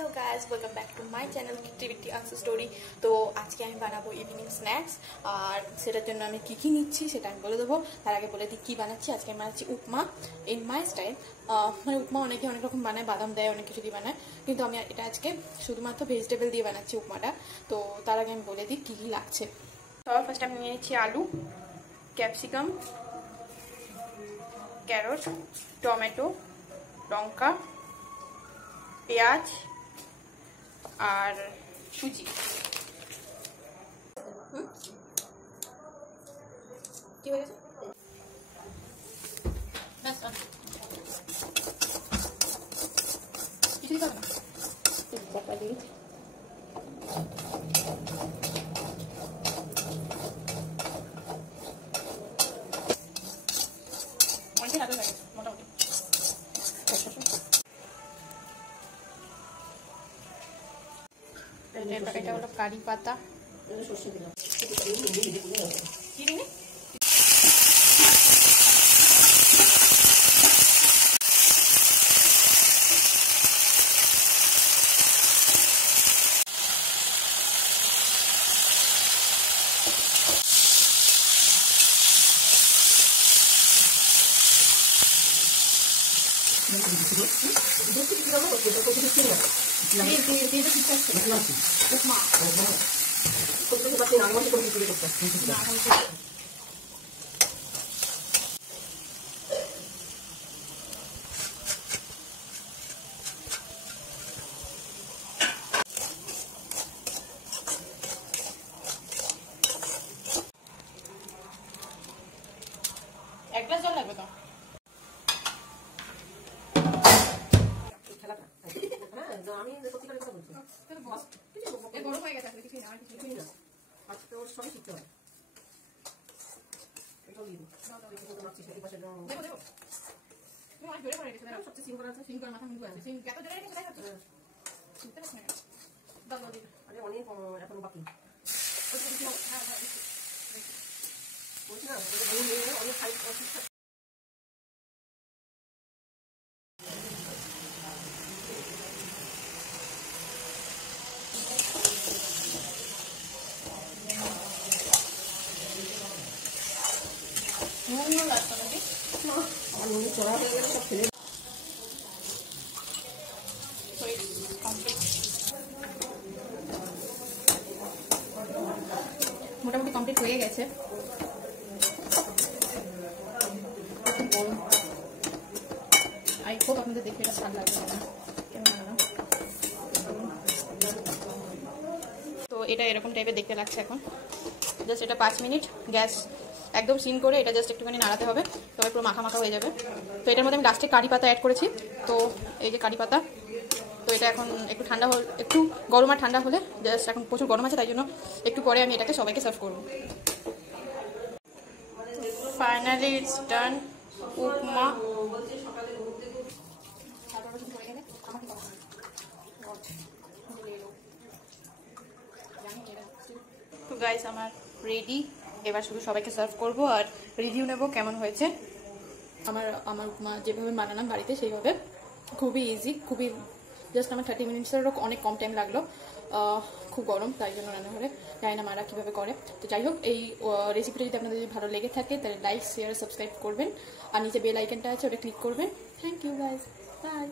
Hello guys, welcome back to my channel creativity answer story. तो आज के बनाबो इवनिंग स्नैक्स और सेटार जोन्नो आमि की निচ্ছি সেটা আমি বলে দেবো। তার আগে বলে দিই কি বানাচ্ছি। আজকে আমি বানাচ্ছি উপমা ইন মাই স্টাইল। মানে উপমা অনেকে অনেক রকম বানায়, বাদাম দেয়, অনেক কিছু দিয়ে বানায়, কিন্তু আমি এটা আজকে শুধুমাত্র ভেজিটেবল দিয়ে বানাচ্ছি উপমাটা। তো তার আগে আমি বলে দিই কি কি লাগছে। সবার ফার্স্ট আমি নিয়ে নিচ্ছি আলু, ক্যাপসিকাম, ক্যারট, টমেটো, লঙ্কা, পেঁয়াজ আর সুজি। কি হয়ে গেছে? কিছুই খাবে না? চাপা দিয়ে অনেকদিন আগে লাগে মোটামুটি। এটা হলো কারি পাতা। এক গ্লাস জল লাগবে তো। আমি সত্যিকারের কথা বলছি, গরম হয়ে গেছে, কিছুই না, আর কিছুই না, আজকে ওর সবই শিখতে হয়। এটাও দিয়ে দেবো, জোরে করে রেখেছে, সবচেয়ে সিম করা আছে, সিম করার মাথা কিন্তু আছে, সিম এত জোরে রেখেছে, শুনতে পাচ্ছি না। আরে অনেক এখনো বাকি বলছি না, অনেক খাই মোটামুটি কমপ্লিট হয়ে গেছে। আই হোপ আপনাদের দেখে এটা ভালো লাগবে না, কেমন না। তো এটা এরকম টাইপের দেখতে লাগছে। এখন জাস্ট এটা 5 মিনিট গ্যাস একদম সিম করে এটা জাস্ট একটুখানি নাড়াতে হবে, তবে পুরো মাখা মাখা হয়ে যাবে। তো এটার মধ্যে আমি লাস্টে কারি পাতা অ্যাড করেছি। তো এই যে কারি পাতা, তো এটা এখন একটু ঠান্ডা হল, একটু গরম আর ঠান্ডা হলে, জাস্ট এখন প্রচুর গরম আছে তাই জন্য একটু পরে আমি এটাকে সবাইকে সার্ভ করব। ফাইনালি ইটস ডান উপমা। তো গাইস আমার রেডি, এবার শুধু সবাইকে সার্ভ করব আর রিভিউ নেব কেমন হয়েছে। আমার উপমা যেভাবে বানালাম বাড়িতে সেইভাবে, খুবই ইজি, খুবই জাস্ট আমার 30 মিনিটসেরও অনেক কম টাইম লাগলো। খুব গরম তাই জন্য রান্নাঘরে, জানি না মারা কীভাবে করে। তো যাই হোক, এই রেসিপিটা যদি আপনাদের ভালো লেগে থাকে তাহলে লাইক, শেয়ার, সাবস্ক্রাইব করবেন, আর নিচে বেল আইকনটা আছে ওটা ক্লিক করবেন। Thank you guys, by.